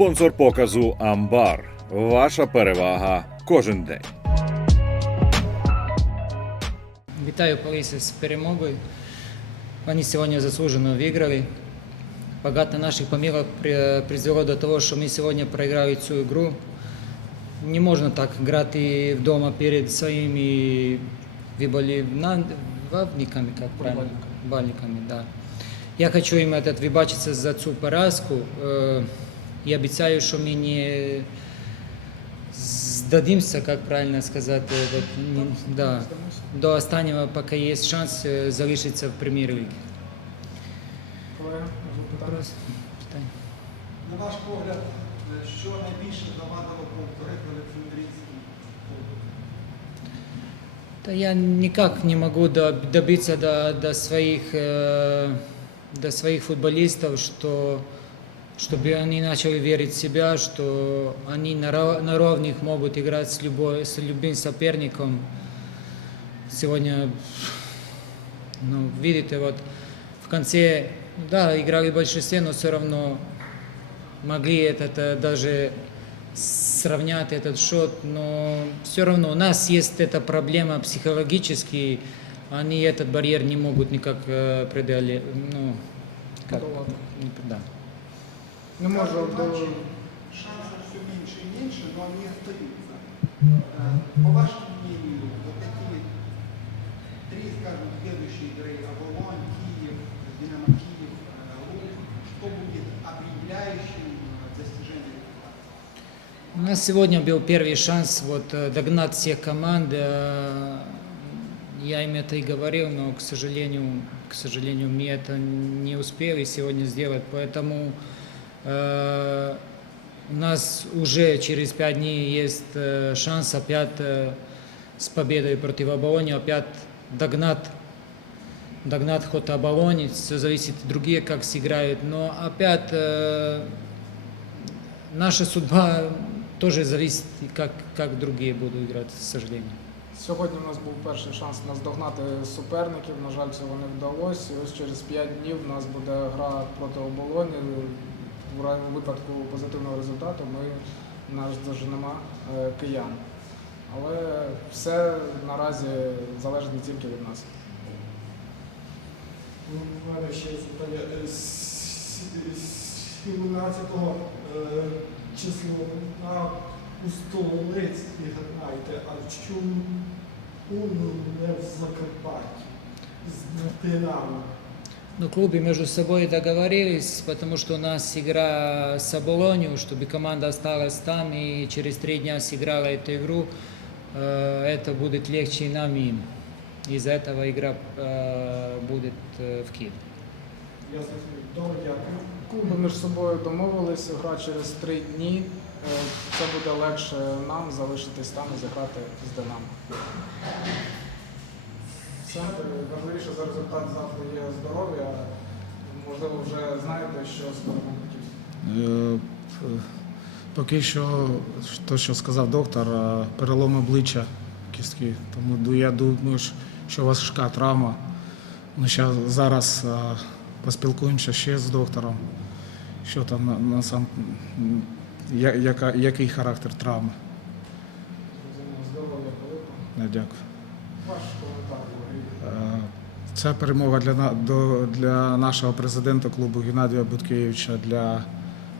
Спонсор показу Амбар. Ваша перевага кожен день. Вітаю Полісся з перемогою. Вони сьогодні заслужено виграли. Багато наших помилок при- призвело до того, що ми сьогодні проіграли цю ігру. Не можна так грати вдома перед своїми виболівниками, як правильно? Бальниками, да. Я хочу їм этот, вибачитися за цю поразку. Е, І обіцяю, що ми не сдадимся, как правильно сказать, вот, не- да, до останнього, поки є шанс е, залишитися в прем'єр-лігі. Колеги, можу питання? Питання? На ваш погляд, е, що найбільше завадило повторити Олександрійський клуб? Да я никак не могу до- добиться до, до своих э, до своих футболистов, что чтобы они начали верить в себя, что они на, ро- на ровных могут играть с, любой, с любым соперником. Сегодня, ну, видите, вот в конце, да, играли в большинстве, но все равно могли этот э, даже сравнять этот счет, но все равно у нас есть эта проблема психологически, они этот барьер не могут никак э, преодолеть, ну, как, да. Не можу до... шанси все меньше и меньше, но они остаются. По вашему мнению, вот такие три, скажем, следующие игры, Авалон, Киев, Динамо Киев, Лук, что будет определяющим достижением? У нас сегодня был первый шанс вот, э, догнать всех команд. э, Я им это и говорил, но, к сожалению, к сожалению, мы это не успели сегодня сделать. Поэтому у нас уже через пять дней есть э, шанс опять э, с победой против Оболони опять догнать догнать ход Оболони. Все зависит другие, как сыграют. Но опять э, наша судьба тоже зависит, как, как другие будут играть, к сожалению. Сьогодні у нас був перший шанс наздогнати суперників. На жаль, цього не вдалося. І ось через 5 днів у нас буде гра проти оболоні. В випадку позитивного результату ми наш заженемо е, киян. Але все наразі залежить не тільки від нас. Ну, мене ще є запитання. Е, с- 17 е, число на у столиці граєте, а в чому не в Закарпатті з Динамо? Но клубы между собой договорились, потому что у нас игра с Оболонью, чтобы команда осталась там и через три дня сыграла эту игру. Э, Это будет легче и нам, и им. Из-за этого игра э, будет э, в Киеве. Я зрозумів. Добре, дякую. Клуби між собою домовились, гра через 3 дні. Е, Це буде легше нам залишитись там і заграти з Динамо. Все, важливіше за результат завтра є здоров'я. Можливо, вже знаєте, що з перемогою. Е, Поки що, то, що сказав доктор, е, перелом обличчя кістки. Тому я думаю, що- що важка травма. Ща, зараз е, поспілкуємося ще з доктором, що там на, на сам, я- яка, який характер травми. Здоров'я. Я Дякую. Е, Це перемога для, для нашого президента клубу Геннадія Буткевича, для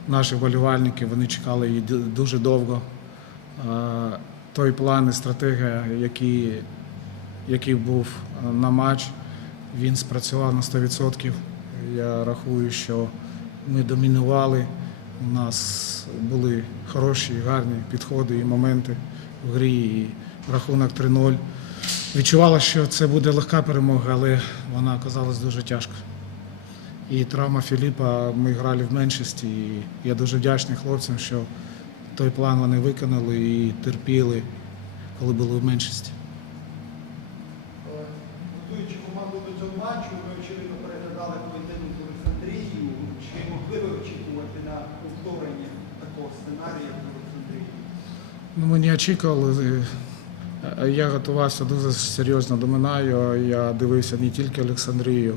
наших болівальників. Вони чекали її дуже довго. Е, Той план і стратегія, який, який був е, на матч, він спрацював на 100%. Я рахую, що ми домінували. У нас були хороші, гарні підходи і моменти в грі. І рахунок 3-0. Відчувала, що це буде легка перемога, але вона оказалась дуже тяжко. І травма Філіпа ми грали в меншості. І я дуже вдячний хлопцям, що той план вони виконали і терпіли, коли були в меншості. Е, Готуючи команду до цього матчу, ви очевидно переглядали поєдинок з Олександрією. Чи могли ви очікувати на повторення такого сценарію в Олександрії? Ну, ми не очікували. Я готувався дуже серйозно до Минаю. Я дивився не тільки Олександрію,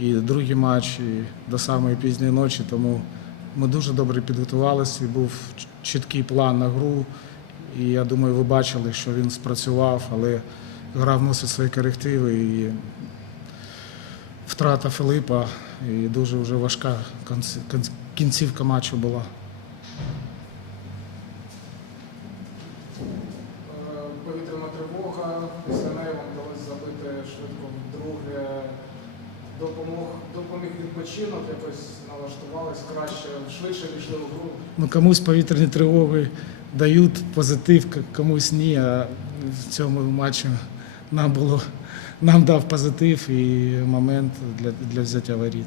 і другий матч, і до самої пізньої ночі, тому Ми дуже добре підготувалися, був чіткий план на гру. І я думаю, ви бачили, що він спрацював, але гра вносить свої корективи і втрата Филипа, і дуже вже важка кінцівка матчу була. Допомог, допоміг відпочинок, якось налаштувались краще, швидше пішли в гру. Ну, комусь повітряні тривоги дають позитив, комусь ні. А в цьому матчі нам було нам дав позитив і момент для, для взяття воріт.